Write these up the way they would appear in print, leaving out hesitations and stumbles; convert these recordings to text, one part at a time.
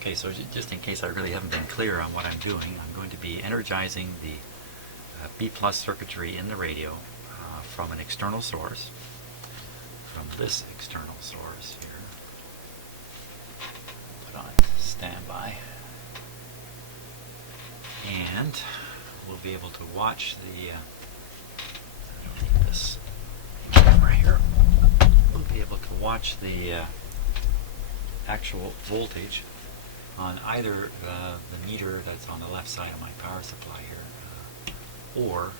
Okay, so just in case I really haven't been clear on what I'm doing, I'm going to be energizing the B plus circuitry in the radio from an external source, from this external source here. Put on standby. And we'll be able to watch the, I don't need this camera here, we'll be able to watch the actual voltage on either the meter that's on the left side of my power supply here, or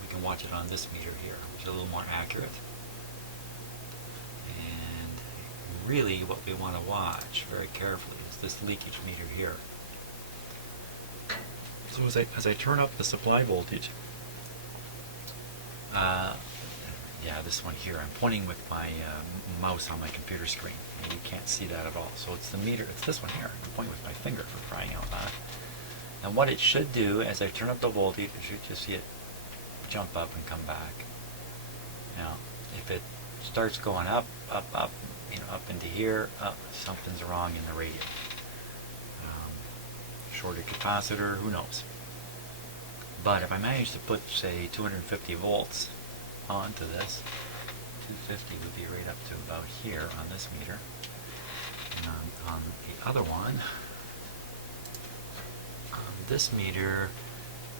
we can watch it on this meter here, which is a little more accurate. And really what we want to watch very carefully is this leakage meter here. So as I turn up the supply voltage, yeah, this one here, I'm pointing with my mouse on my computer screen, and you can't see that at all. So it's the meter, it's this one here. I'm pointing with my finger, for crying out loud. And what it should do, as I turn up the voltage, you should just see it jump up and come back. Now, if it starts going up, up, up, up into here, up, something's wrong in the radio. Shorted capacitor, who knows. But if I manage to put, say, 250 volts onto this, 250 would be right up to about here on this meter. And on the other one, on this meter,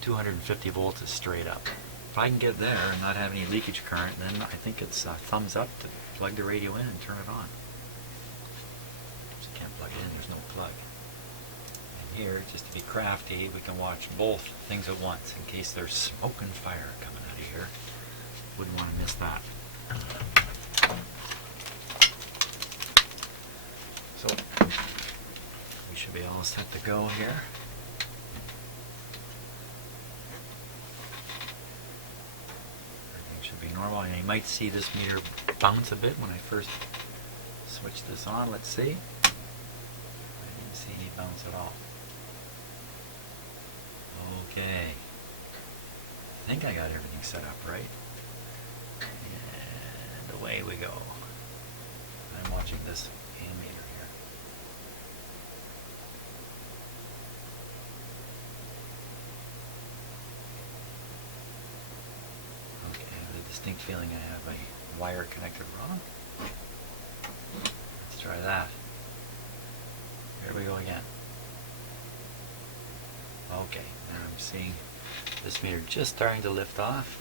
250 volts is straight up. If I can get there and not have any leakage current, then I think it's thumbs up to plug the radio in and turn it on. So you can't plug it in, there's no plug. Here, just to be crafty, we can watch both things at once in case there's smoke and fire coming out of here. Wouldn't want to miss that. So, we should be all set to go here. Everything should be normal, and you might see this meter bounce a bit when I first switch this on. Let's see. I didn't see any bounce at all. Okay, I think I got everything set up right, and away we go. I'm watching this ammeter here. Okay, I have a distinct feeling I have a wire connected wrong. Let's try that. Here we go again. Okay, now I'm seeing this meter just starting to lift off.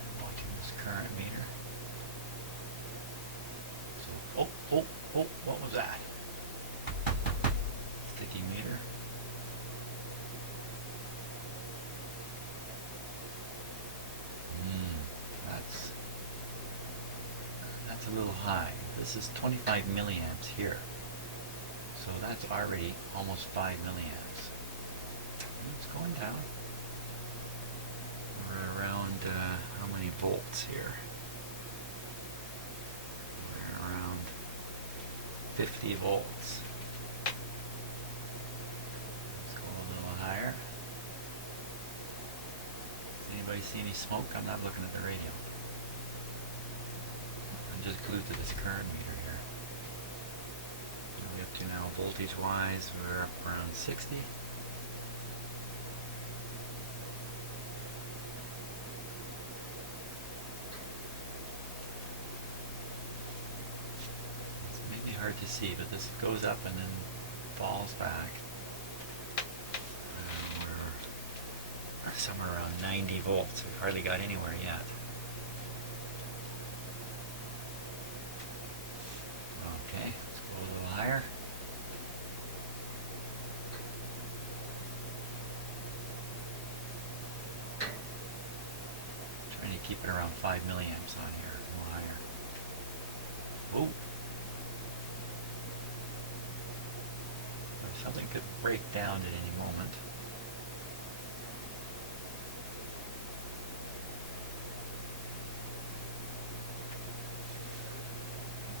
I'm watching this current meter. So, oh, what was that? Sticky meter. That's a little high. This is 25 milliamps here. So that's already almost 5 milliamps. It's going down. We're around, how many volts here? We're around 50 volts. Let's go a little higher. Does anybody see any smoke? I'm not looking at the radio. I'm just glued to this current meter here. Up to now, voltage wise, we're up around 60. It's maybe hard to see, but this goes up and then falls back. We're somewhere around 90 volts. We've hardly got anywhere yet. Okay, let's go a little higher. Trying to keep it around 5 milliamps on here, a little higher. Whoa. Something could break down at any moment.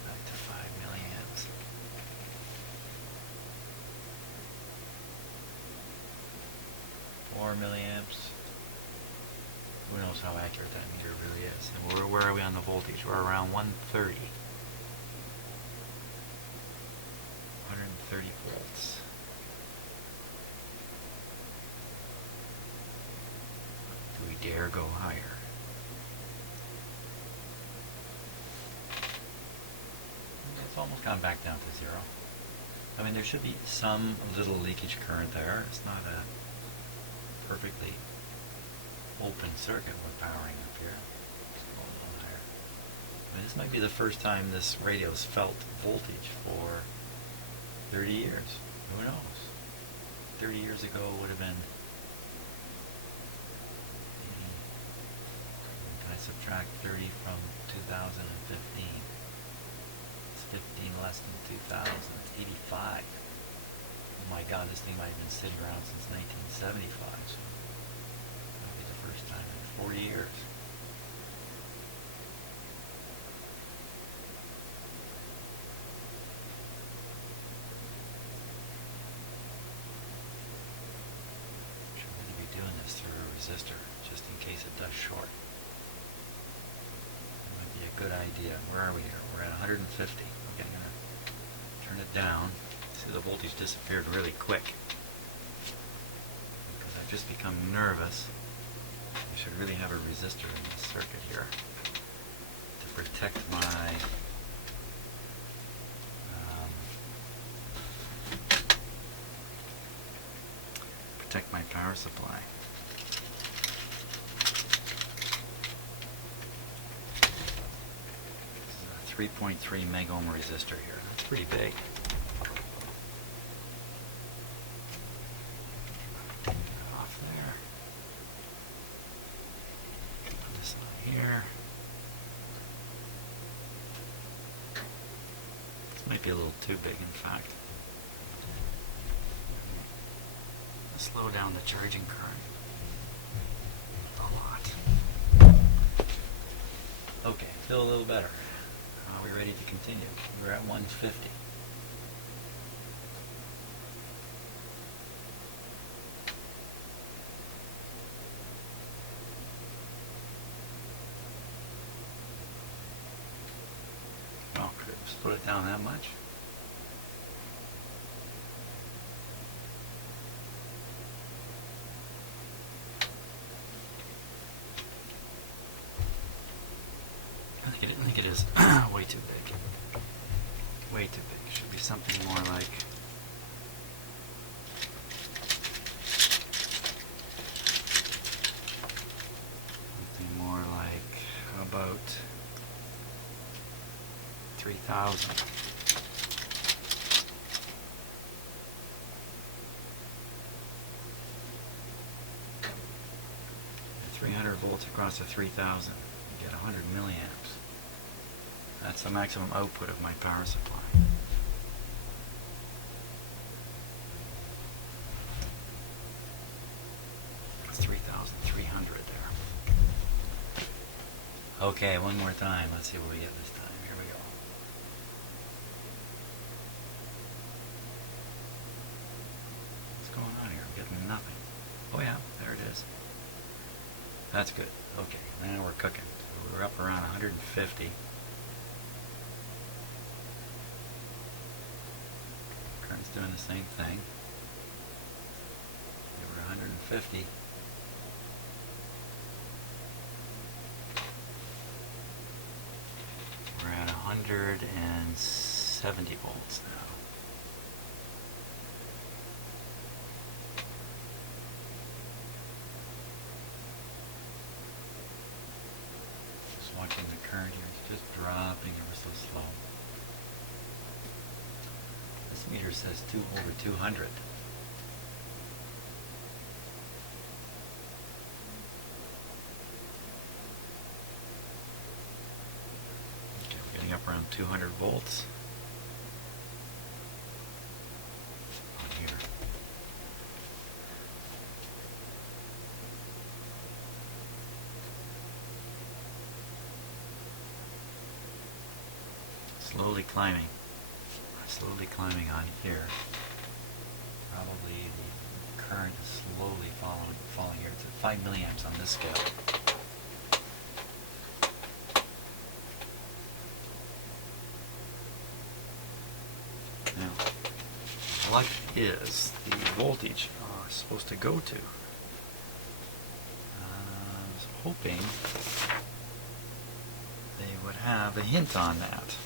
Back to 5 milliamps. Four milliamps. Who knows how accurate that meter really is. And where are we on the voltage? We're around 130. go higher. It's almost gone back down to 0. I mean, there should be some little leakage current there. It's not a perfectly open circuit we're powering up here. Let's go a little higher. I mean, this might be the first time this radio's felt voltage for 30 years. Who knows? 30 years ago would have been... Can I subtract 30 from 2015? It's 15 less than 2000. It's 85. Oh my God, this thing might have been sitting around since 1975. So that'll be the first time in 40 years. Should really be doing this through a resistor, just in case it does short. That might be a good idea. Where are we here? We're at 150. Okay, I'm gonna turn it down. See, the voltage disappeared really quick because I've just become nervous. I should really have a resistor in this circuit here to protect my power supply. This is a 3.3 meg ohm resistor here. That's pretty big. Off there. Put this on here. This might be a little too big, in fact. Slow down the charging current a lot. Okay, feel a little better. Are we ready to continue? We're at 150. Oh, could I just put it down that much? I think it is way too big. Way too big. Should be something more like how about 3,000. 300 volts across the 3,000. You get 100 milliamps. That's the maximum output of my power supply. That's 3,300 there. Okay, one more time. Let's see what we get this time. Here we go. What's going on here? I'm getting nothing. Oh yeah, there it is. That's good. Okay, now we're cooking. So we're up around 150. Current's doing the same thing. Okay, we're 150. We're at 170 volts now. Just watching the current here, it's just dropping ever so slow. This meter says over 200. Okay, we're getting up around 200 volts. On here. Slowly climbing. Slowly climbing on here. Probably the current is slowly falling here. It's at 5 milliamps on this scale. Now, what is the voltage supposed to go to? hoping they would have a hint on that.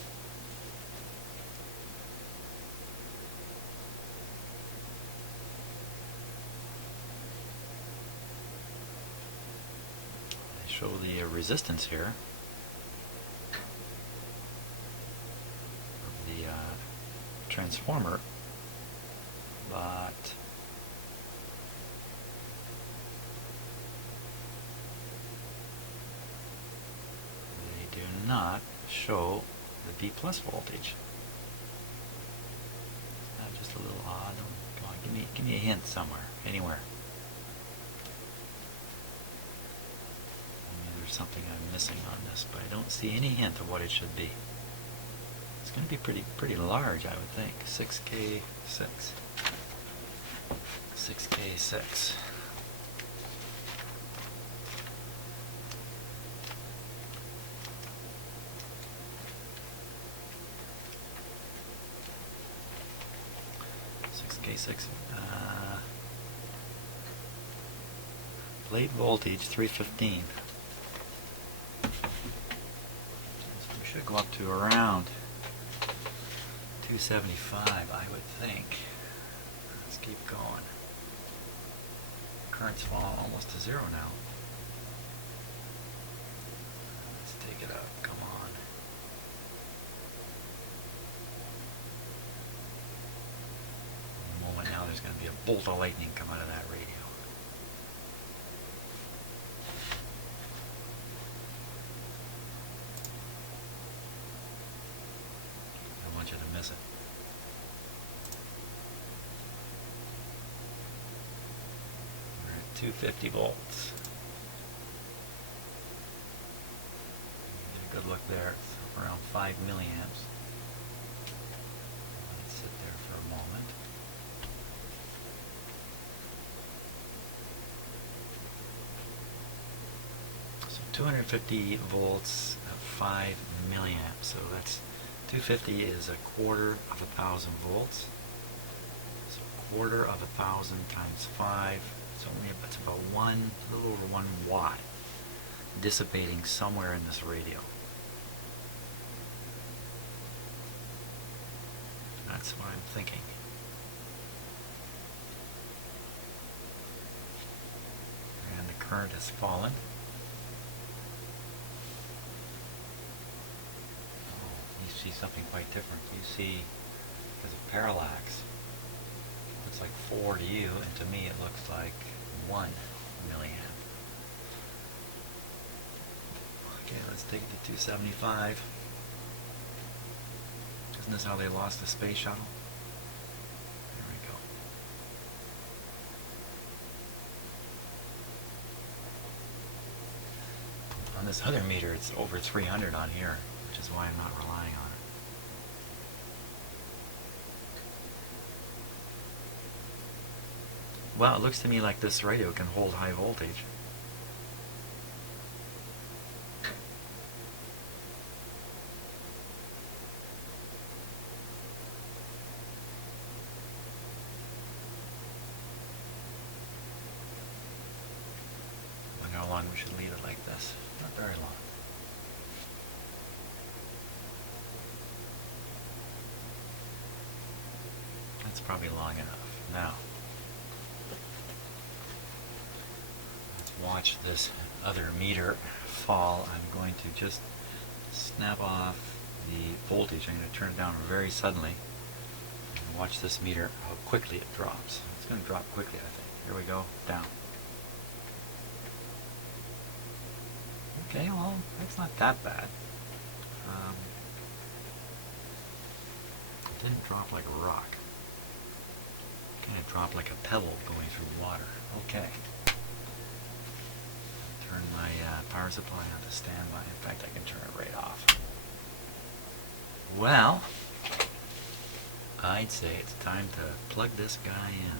They show the resistance here of the transformer, but they do not show the B plus voltage. Just a little odd. Come on, give me a hint somewhere, anywhere. Maybe there's something I'm missing on this, but I don't see any hint of what it should be. It's going to be pretty large, I would think. 6K6. 6K6. K6. Blade voltage 315. So we should go up to around 275, I would think. Let's keep going. Current's fallen almost to zero now. Let's take it up. Come on. Now there's going to be a bolt of lightning come out of that radio. I don't want you to miss it. We're at 250 volts. Get a good look there. It's around 5 milliamps. Let's sit there for a moment. So 250 volts at 5 milliamps. So that's 250 is a quarter of 1,000 volts. So a quarter of 1,000 times 5. It's about a little over 1 watt dissipating somewhere in this radio. That's what I'm thinking. And the current has fallen. Oh, you see something quite different. You see, because of parallax, it looks like 4 to you, and to me it looks like 1 milliamp. Okay, let's take it to 275. Isn't this how they lost the space shuttle? There we go. On this other meter, it's over 300 on here, which is why I'm not relying on it. Well, it looks to me like this radio can hold high voltage. How long we should leave it like this? Not very long. That's probably long enough. Now, let's watch this other meter fall. I'm going to just snap off the voltage. I'm going to turn it down very suddenly. And watch this meter, how quickly it drops. It's going to drop quickly, I think. Here we go, down. Okay, well, that's not that bad. It didn't drop like a rock. It kind of dropped like a pebble going through water. Okay. Turn my power supply on to standby. In fact, I can turn it right off. Well, I'd say it's time to plug this guy in.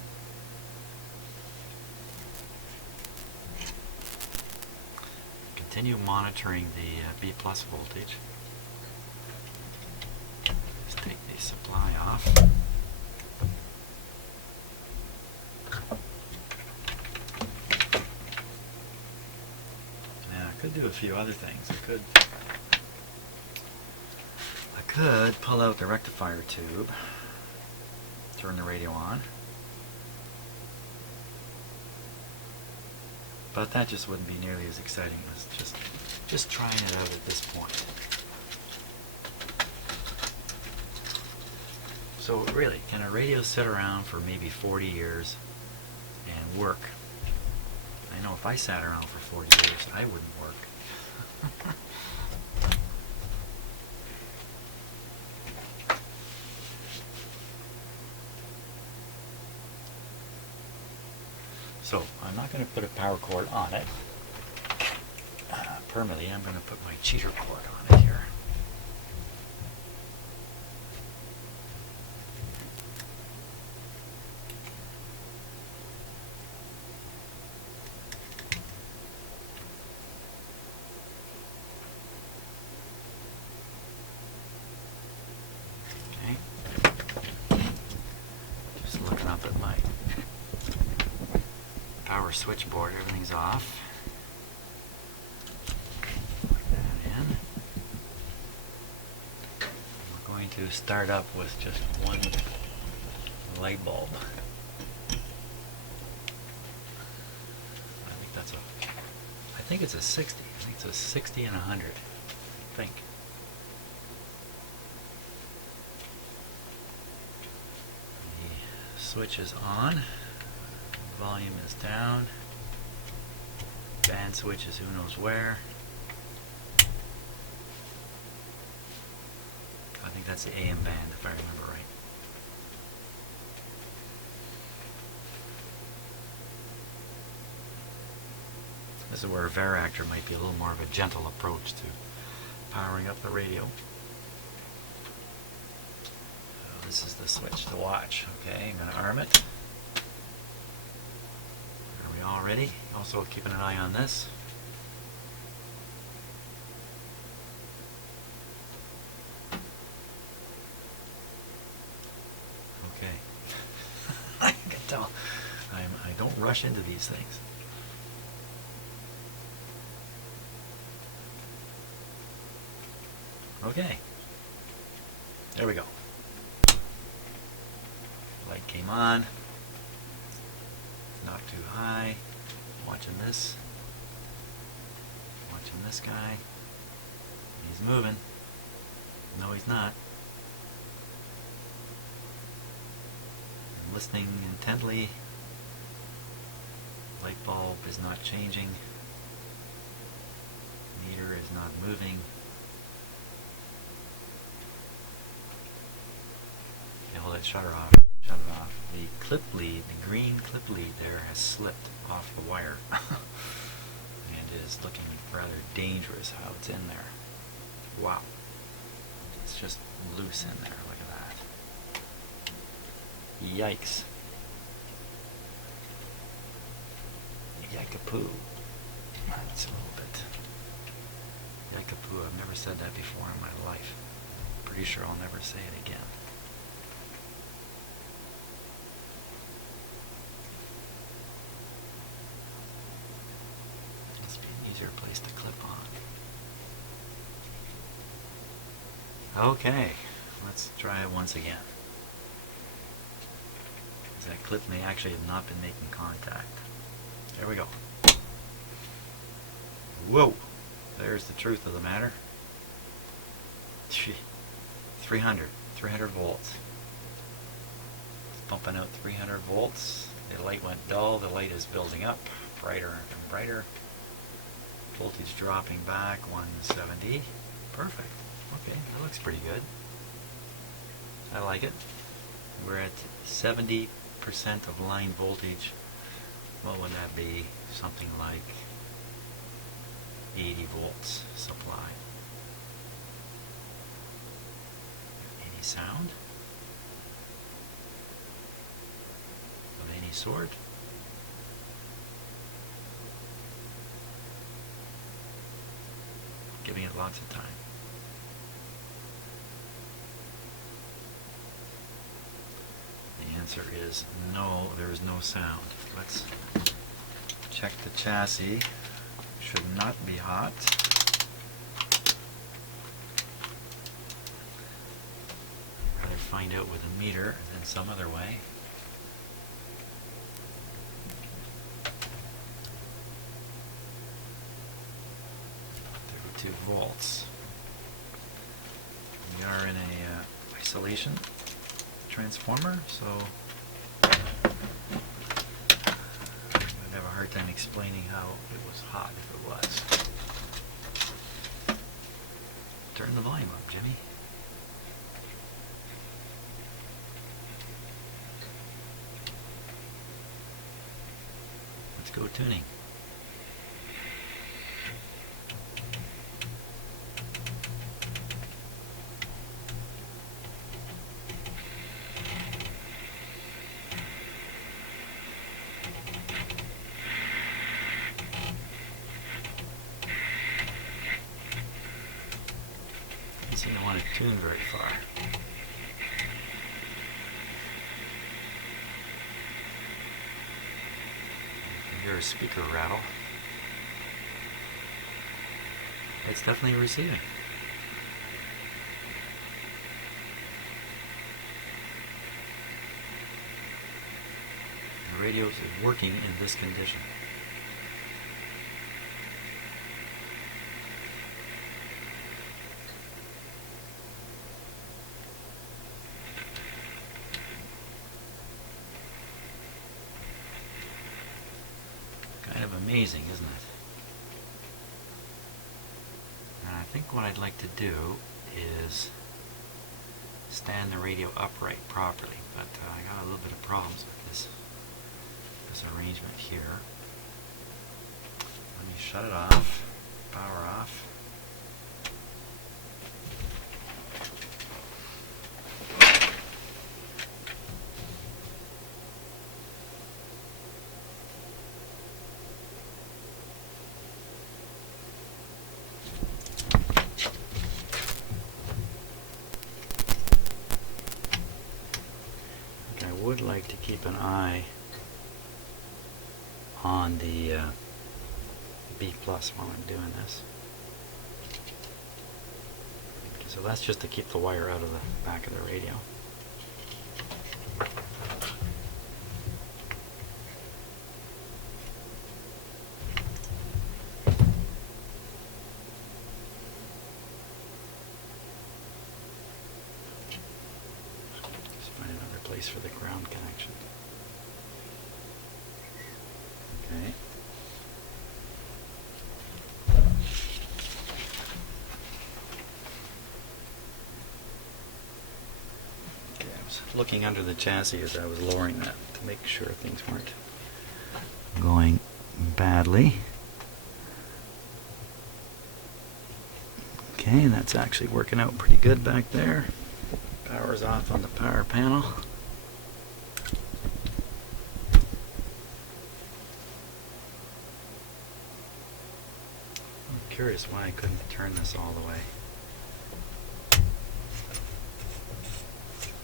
Continue monitoring the B plus voltage. Just take the supply off. do a few other things. I could pull out the rectifier tube, turn the radio on, but that just wouldn't be nearly as exciting as just trying it out at this point. So really, can a radio sit around for maybe 40 years and work? I know if I sat around for 40 years, I wouldn't work. So I'm not going to put a power cord on it permanently. I'm going to put my cheater cord on it here. Up at my power switchboard, everything's off. Plug that in. We're going to start up with just one light bulb. I think it's a 60. I think it's a 60 and 100. I think. Switch is on, volume is down, band switch is who knows where. I think that's the AM band if I remember right. This is where a varactor might be a little more of a gentle approach to powering up the radio. This is the switch to watch. Okay, I'm going to arm it. Are we all ready? Also keeping an eye on this. Okay. I can tell I don't rush into these things. Okay. There we go. Light came on, not too high, watching this guy, he's moving, no he's not, I'm listening intently, light bulb is not changing, meter is not moving. Okay, hold that shutter off. Shut it off. The clip lead, the green clip lead there has slipped off the wire and is looking rather dangerous how it's in there. Wow. It's just loose in there. Look at that. Yikes. Yikapoo. That's a little bit. Yikapoo. I've never said that before in my life. Pretty sure I'll never say it again. Place to clip on. Okay, let's try it once again. That clip may actually have not been making contact. There we go. Whoa! There's the truth of the matter. 300 volts. It's pumping out 300 volts. The light went dull. The light is building up, brighter and brighter. Voltage dropping back, 170. Perfect. Okay, that looks pretty good. I like it. We're at 70% of line voltage. What would that be? Something like 80 volts supply. Any sound? Of any sort? Giving it lots of time. The answer is no, there is no sound. Let's check the chassis. should not be hot. Rather find out with a meter than some other way. 32 volts. We are in a isolation transformer, so I'd have a hard time explaining how it was hot if it was. Turn the volume up, Jimmy. Let's go tuning. I don't want to tune very far. You can hear a speaker rattle. It's definitely receiving. The radio is working in this condition. Kind of amazing, isn't it? And I think what I'd like to do is stand the radio upright properly, but I got a little bit of problems with this arrangement here. Let me shut it off, power off. I would like to keep an eye on the B plus while I'm doing this. Okay, so that's just to keep the wire out of the back of the radio. Just find another place for the ground connection. Okay. Okay, I was looking under the chassis as I was lowering that to make sure things weren't going badly. Okay, that's actually working out pretty good back there. Power's off on the power panel. I'm curious why I couldn't turn this all the way.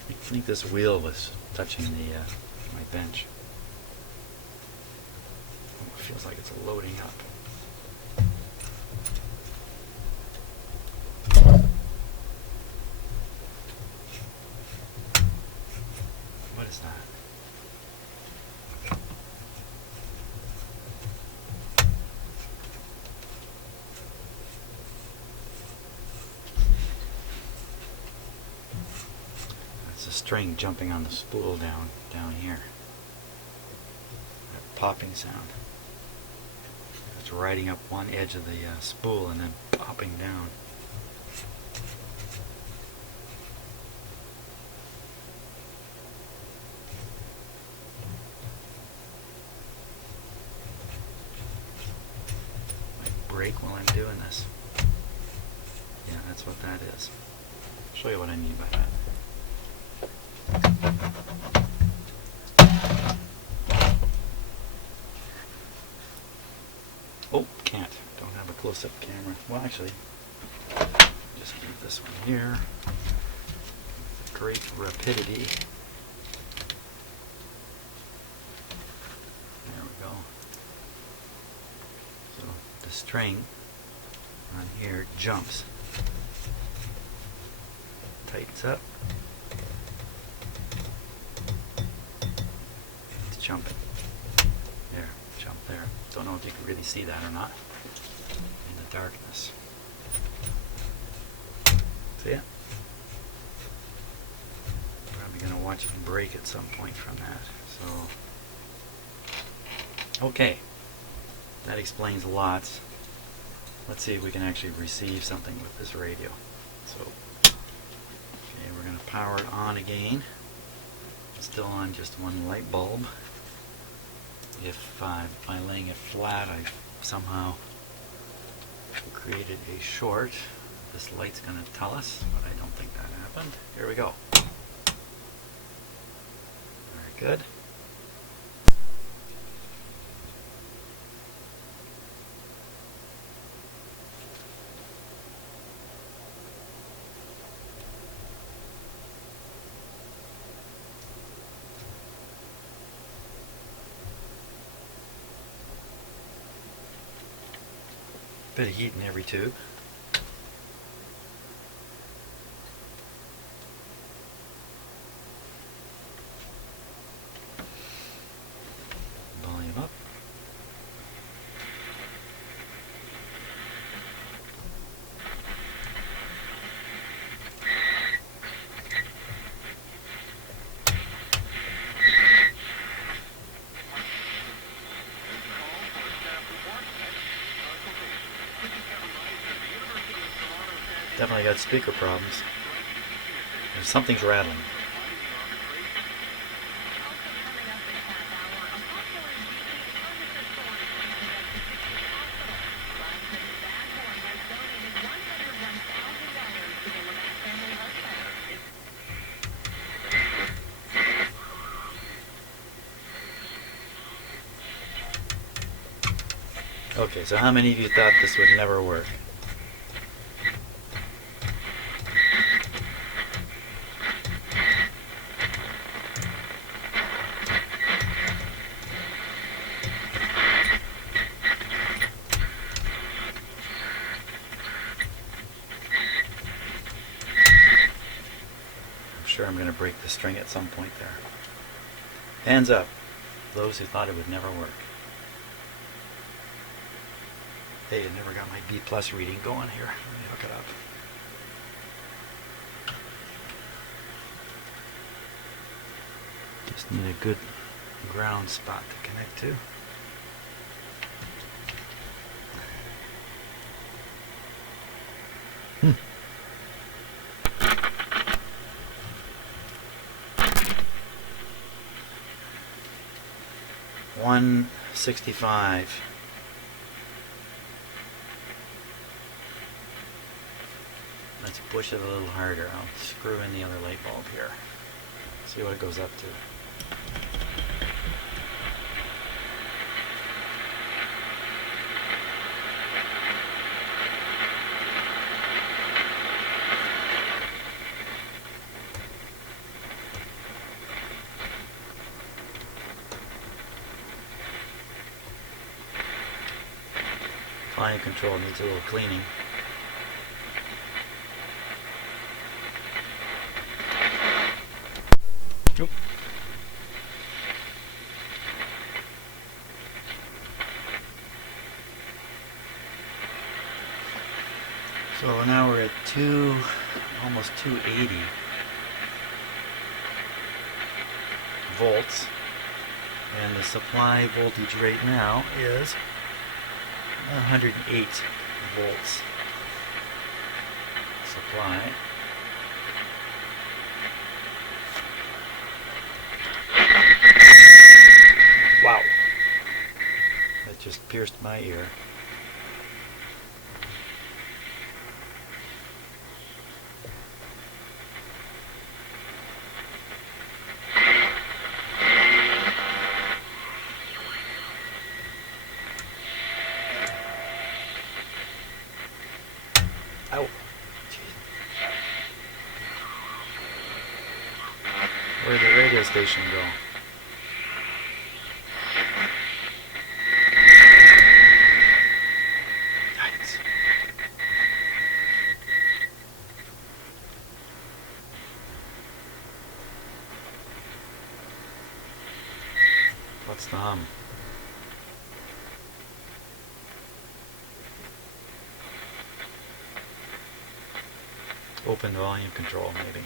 I think this wheel was touching the my bench. Oh, it feels like it's loading up. What is that? That's a string jumping on the spool down here. That popping sound. It's riding up one edge of the spool and then popping down. Break while I'm doing this. Yeah, that's what that is. I'll show you what I mean by that. Oh, can't. Don't have a close-up camera. Well, actually, just keep this one here. Great rapidity. There we go. So the string on here jumps. Tightens up. It's jumping. There, jump there. Don't know if you can really see that or not in the darkness. See it? Probably going to watch it break at some point from that. So, okay. That explains lots. Let's see if we can actually receive something with this radio. So, okay, we're going to power it on again. It's still on just one light bulb. If by laying it flat, I've somehow created a short, this light's going to tell us, but I don't think that happened. Here we go. Very good. Bit of heat in every tube. Volume up. Definitely got speaker problems. Something's rattling. Okay, so how many of you thought this would never work? I'm going to break the string at some point there. Hands up, those who thought it would never work. Hey, I never got my B+ reading going here. Let me hook it up. Just need a good ground spot to connect to. $165. Let's push it a little harder. I'll screw in the other light bulb here. See what it goes up to. Volume control needs a little cleaning. Oop. So now we're at almost 280 volts, and the supply voltage right now is 108 volts supply. Wow, that just pierced my ear. Ow. Where'd the radio station go? It's thumb. Open volume control, maybe.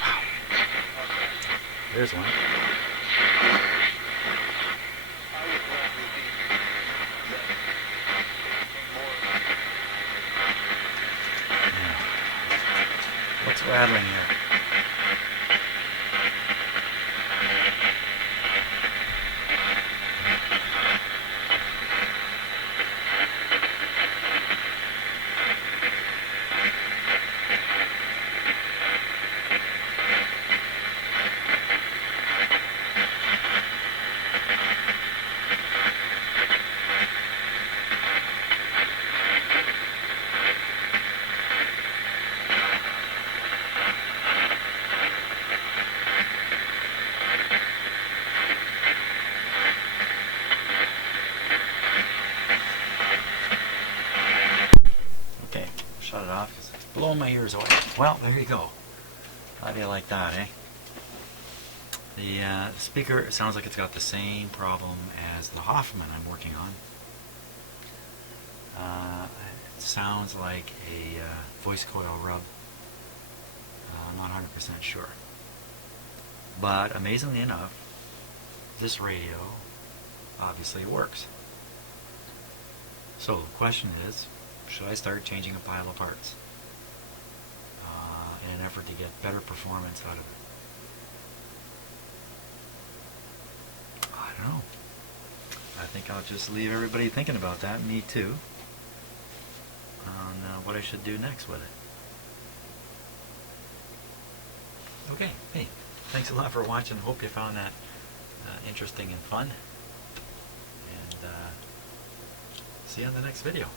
Wow. There's one. Yeah. What's rattling here? Okay, shut it off because it's blowing my ears away. Well, there you go. How do you like that, eh? The speaker sounds like it's got the same problem as the Hoffman I'm working on. It sounds like a voice coil rub. I'm not 100% sure. But amazingly enough, this radio obviously works. So the question is, should I start changing a pile of parts in an effort to get better performance out of it? I don't know. I think I'll just leave everybody thinking about that, me too, on what I should do next with it. Okay, hey, thanks a lot for watching. Hope you found that interesting and fun. And see you on the next video.